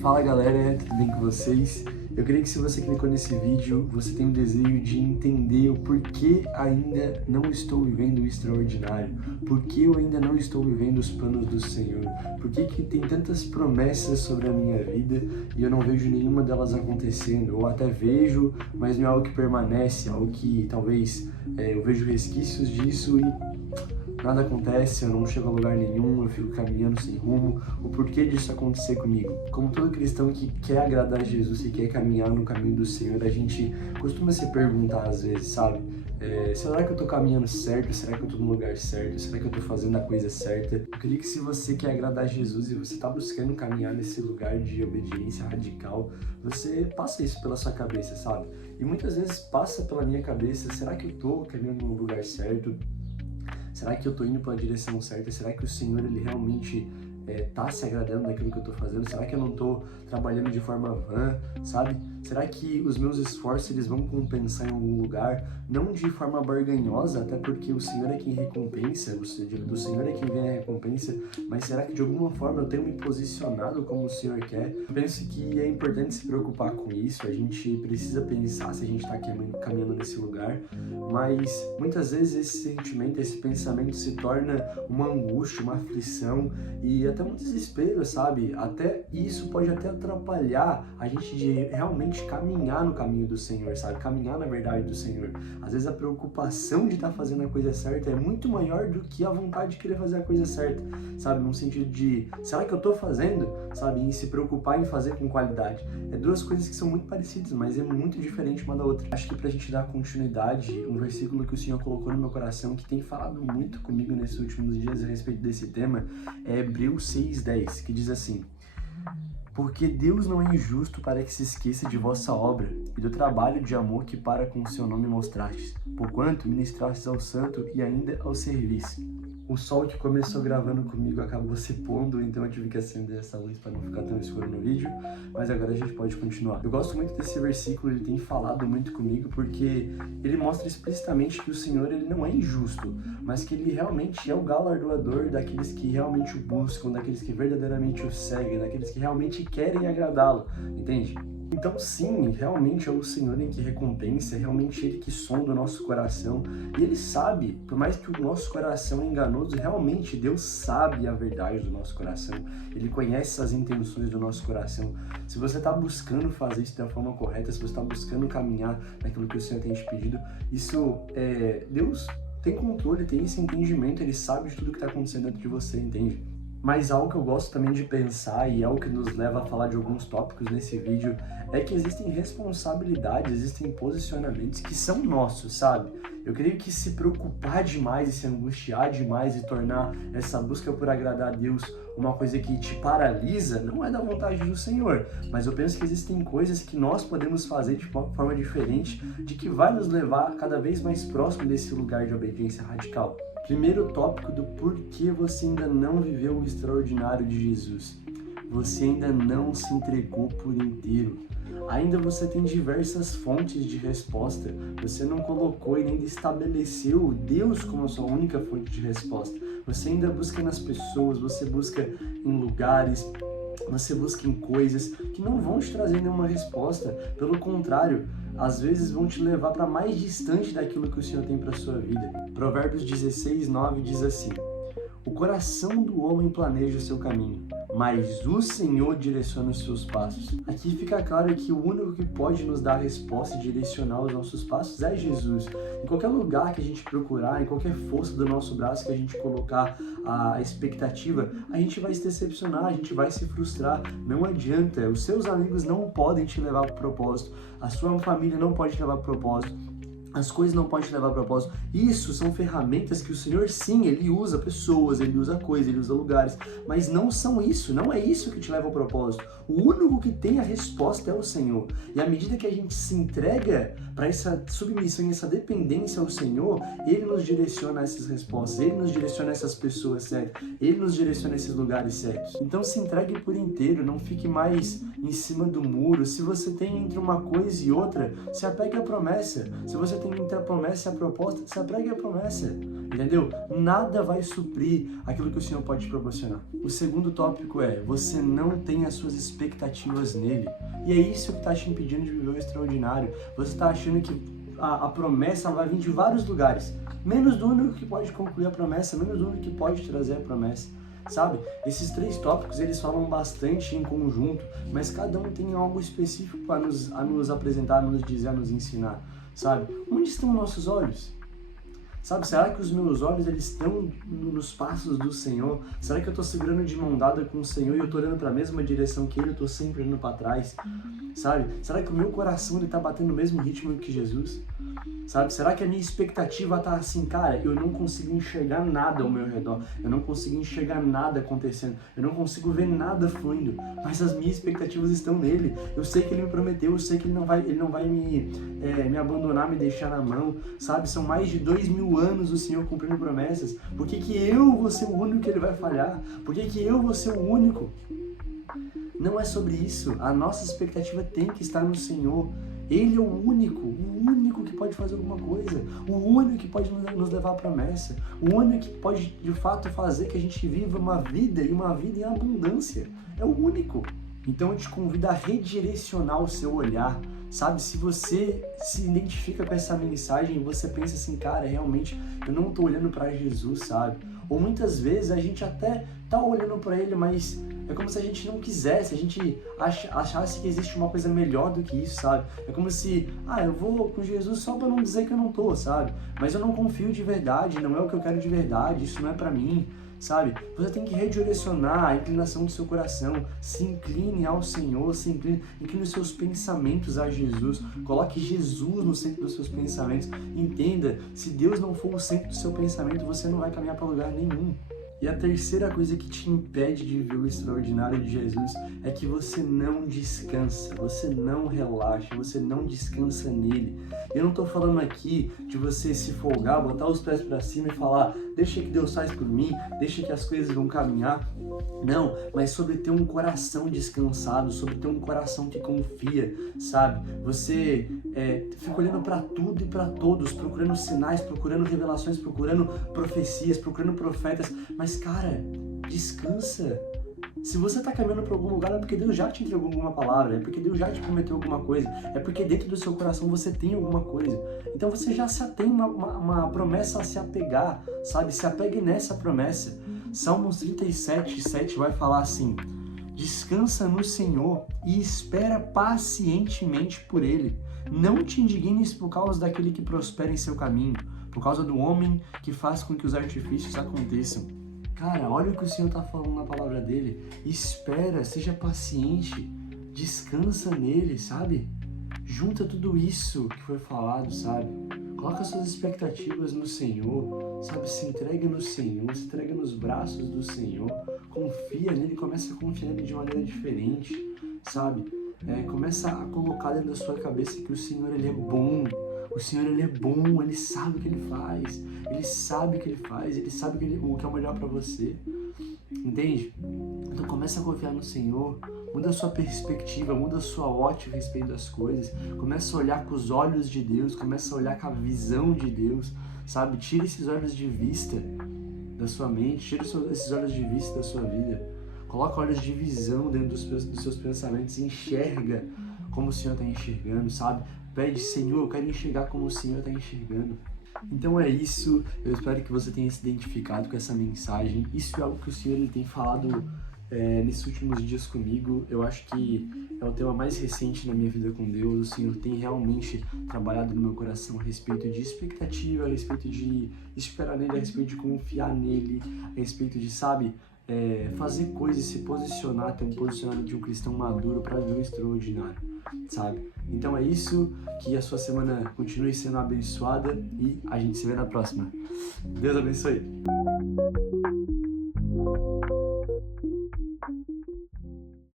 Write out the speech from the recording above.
Fala galera, tudo bem com vocês? Eu creio que se você clicou nesse vídeo, você tem o desejo de entender o porquê ainda não estou vivendo o extraordinário, porquê eu ainda não estou vivendo os planos do Senhor, porquê que tem tantas promessas sobre a minha vida e eu não vejo nenhuma delas acontecendo, ou até vejo, mas não é algo que permanece, algo que talvez eu vejo resquícios disso e nada acontece, eu não chego a lugar nenhum, eu fico caminhando sem rumo. O porquê disso acontecer comigo? Como todo cristão que quer agradar a Jesus e quer caminhar no caminho do Senhor, a gente costuma se perguntar às vezes, sabe? Será que eu tô caminhando certo? Será que eu tô no lugar certo? Será que eu tô fazendo a coisa certa? Eu creio que se você quer agradar a Jesus e você tá buscando caminhar nesse lugar de obediência radical, você passa isso pela sua cabeça, sabe? E muitas vezes passa pela minha cabeça, será que eu tô caminhando no lugar certo? Será que eu tô indo pela direção certa? Será que o Senhor, Ele realmente tá se agradando daquilo que eu tô fazendo? Será que eu não tô trabalhando de forma vã, sabe? Será que os meus esforços, eles vão compensar em algum lugar? Não de forma barganhosa, até porque o Senhor é quem recompensa, do Senhor é quem vem a recompensa, mas será que de alguma forma eu tenho me posicionado como o Senhor quer? Eu penso que é importante se preocupar com isso, a gente precisa pensar se a gente tá caminhando nesse lugar, mas muitas vezes esse sentimento, esse pensamento se torna uma angústia, uma aflição e até um desespero, sabe? Até isso pode até atrapalhar a gente de realmente caminhar no caminho do Senhor, sabe? Caminhar na verdade do Senhor. Às vezes a preocupação de estar fazendo a coisa certa é muito maior do que a vontade de querer fazer a coisa certa, sabe? No sentido de, será que eu tô fazendo? Sabe? E se preocupar em fazer com qualidade. É duas coisas que são muito parecidas, mas é muito diferente uma da outra. Acho que pra gente dar continuidade, um versículo que o Senhor colocou no meu coração, que tem falado muito comigo nesses últimos dias a respeito desse tema, é Hebreus 6:10, que diz assim: porque Deus não é injusto para que se esqueça de vossa obra e do trabalho de amor que para com o seu nome mostrastes, porquanto ministrastes ao santo e ainda ao serviço. O sol que começou gravando comigo acabou se pondo, então eu tive que acender essa luz para não ficar tão escuro no vídeo, mas agora a gente pode continuar. Eu gosto muito desse versículo, ele tem falado muito comigo porque ele mostra explicitamente que o Senhor, ele não é injusto, mas que ele realmente é o galardoador daqueles que realmente o buscam, daqueles que verdadeiramente o seguem, daqueles que realmente querem agradá-lo, entende? Então sim, realmente é o Senhor em que recompensa, é realmente Ele que sonda o nosso coração, e Ele sabe, por mais que o nosso coração é enganoso, realmente Deus sabe a verdade do nosso coração, Ele conhece as intenções do nosso coração. Se você está buscando fazer isso da forma correta, se você está buscando caminhar naquilo que o Senhor tem te pedido, Deus tem controle, tem esse entendimento, Ele sabe de tudo que está acontecendo dentro de você, entende? Mas algo que eu gosto também de pensar, e é o que nos leva a falar de alguns tópicos nesse vídeo, é que existem responsabilidades, existem posicionamentos que são nossos, sabe? Eu creio que se preocupar demais e se angustiar demais e tornar essa busca por agradar a Deus uma coisa que te paralisa, não é da vontade do Senhor. Mas eu penso que existem coisas que nós podemos fazer de uma forma diferente, de que vai nos levar cada vez mais próximo desse lugar de obediência radical. Primeiro tópico do porquê você ainda não viveu o extraordinário de Jesus. Você ainda não se entregou por inteiro. Ainda você tem diversas fontes de resposta. Você não colocou e ainda estabeleceu Deus como a sua única fonte de resposta. Você ainda busca nas pessoas, você busca em lugares, você busca em coisas que não vão te trazer nenhuma resposta. Pelo contrário, às vezes vão te levar para mais distante daquilo que o Senhor tem para sua vida. Provérbios 16:9 diz assim: o coração do homem planeja o seu caminho, mas o Senhor direciona os seus passos. Aqui fica claro que o único que pode nos dar a resposta e direcionar os nossos passos é Jesus. Em qualquer lugar que a gente procurar, em qualquer força do nosso braço que a gente colocar a expectativa, a gente vai se decepcionar, a gente vai se frustrar. Não adianta, os seus amigos não podem te levar para o propósito, a sua família não pode te levar para o propósito. As coisas não podem te levar a propósito. Isso são ferramentas que o Senhor, sim, Ele usa pessoas, Ele usa coisas, Ele usa lugares, mas não são isso, não é isso que te leva ao propósito. O único que tem a resposta é o Senhor. E à medida que a gente se entrega para essa submissão e essa dependência ao Senhor, Ele nos direciona a essas respostas, Ele nos direciona a essas pessoas certas, Ele nos direciona a esses lugares certos. Então se entregue por inteiro, não fique mais em cima do muro. Se você tem entre uma coisa e outra, se apegue à promessa. Se você tem entre a promessa e a proposta, se apegue à promessa, entendeu? Nada vai suprir aquilo que o Senhor pode te proporcionar. O segundo tópico é, você não tem as suas expectativas nele. E é isso que está te impedindo de viver o extraordinário. Você está achando que a promessa vai vir de vários lugares, menos do único que pode concluir a promessa, menos do único que pode trazer a promessa. Sabe? Esses 3 tópicos, eles falam bastante em conjunto, mas cada um tem algo específico a nos apresentar, a nos dizer, a nos ensinar, sabe? Onde estão nossos olhos? Sabe, será que os meus olhos eles estão nos passos do Senhor? Será que eu estou segurando de mão dada com o Senhor e eu estou olhando para a mesma direção que Ele, eu estou sempre olhando para trás? Sabe? Será que o meu coração está batendo no mesmo ritmo que Jesus? Sabe? Será que a minha expectativa está assim, cara, eu não consigo enxergar nada ao meu redor, eu não consigo enxergar nada acontecendo, eu não consigo ver nada fluindo, mas as minhas expectativas estão nele. Eu sei que Ele me prometeu, eu sei que Ele não vai me abandonar, me deixar na mão, sabe? São mais de 2000 anos o Senhor cumprindo promessas. Por que eu vou ser o único que Ele vai falhar? Por que eu vou ser o único? Não é sobre isso. A nossa expectativa tem que estar no Senhor. Ele é o único que pode fazer alguma coisa, o único que pode nos levar à promessa, o único que pode de fato fazer que a gente viva uma vida e uma vida em abundância. É o único. Então eu te convido a redirecionar o seu olhar, sabe? Se você se identifica com essa mensagem e você pensa assim, cara, realmente eu não tô olhando para Jesus, sabe? Ou muitas vezes a gente até tá olhando para Ele, mas é como se a gente não quisesse, a gente achasse que existe uma coisa melhor do que isso, sabe? É como se, eu vou com Jesus só para não dizer que eu não tô, sabe? Mas eu não confio de verdade, não é o que eu quero de verdade, isso não é para mim, sabe? Você tem que redirecionar a inclinação do seu coração, se incline ao Senhor, incline os seus pensamentos a Jesus, coloque Jesus no centro dos seus pensamentos, entenda, se Deus não for o centro do seu pensamento, você não vai caminhar para lugar nenhum. E a terceira coisa que te impede de viver o extraordinário de Jesus é que você não descansa, você não relaxa, você não descansa nele. Eu não estou falando aqui de você se folgar, botar os pés para cima e falar, deixa que Deus faz por mim, deixa que as coisas vão caminhar. Não, mas sobre ter um coração descansado, sobre ter um coração que confia, sabe? Você fica olhando para tudo e para todos, procurando sinais, procurando revelações, procurando profecias, procurando profetas, mas cara, descansa. Se você está caminhando para algum lugar é porque Deus já te entregou alguma palavra, é porque Deus já te prometeu alguma coisa, é porque dentro do seu coração você tem alguma coisa. Então você já tem uma promessa a se apegar, sabe? Se apegue nessa promessa. Salmos 37:7 vai falar assim, descansa no Senhor e espera pacientemente por Ele. Não te indignes por causa daquele que prospera em seu caminho, por causa do homem que faz com que os artifícios aconteçam. Cara, olha o que o Senhor está falando na palavra dele. Espera, seja paciente, descansa nele, sabe? Junta tudo isso que foi falado, sabe? Coloca suas expectativas no Senhor, sabe? Se entrega no Senhor, se entrega nos braços do Senhor. Confia nele, começa a confiar nele de maneira diferente, sabe? Começa a colocar dentro da sua cabeça que o Senhor, Ele é bom. O Senhor, Ele é bom, Ele sabe o que Ele faz, Ele sabe o que Ele faz, Ele sabe o que é o melhor para você, entende? Então começa a confiar no Senhor, muda a sua perspectiva, muda a sua ótica a respeito das coisas, começa a olhar com os olhos de Deus, começa a olhar com a visão de Deus, sabe? Tira esses olhos de vista da sua mente, tira esses olhos de vista da sua vida, coloca olhos de visão dentro dos seus pensamentos e enxerga como o Senhor está enxergando, sabe? Pede, Senhor, eu quero enxergar como o Senhor está enxergando. Então é isso, eu espero que você tenha se identificado com essa mensagem. Isso é algo que o Senhor ele tem falado nesses últimos dias comigo. Eu acho que é o tema mais recente na minha vida com Deus. O Senhor tem realmente trabalhado no meu coração a respeito de expectativa, a respeito de esperar nele, a respeito de confiar nele, a respeito de, sabe, fazer coisas, se posicionar, ter um posicionamento de um cristão maduro para viver o extraordinário, sabe? Então é isso, que a sua semana continue sendo abençoada e a gente se vê na próxima. Deus abençoe!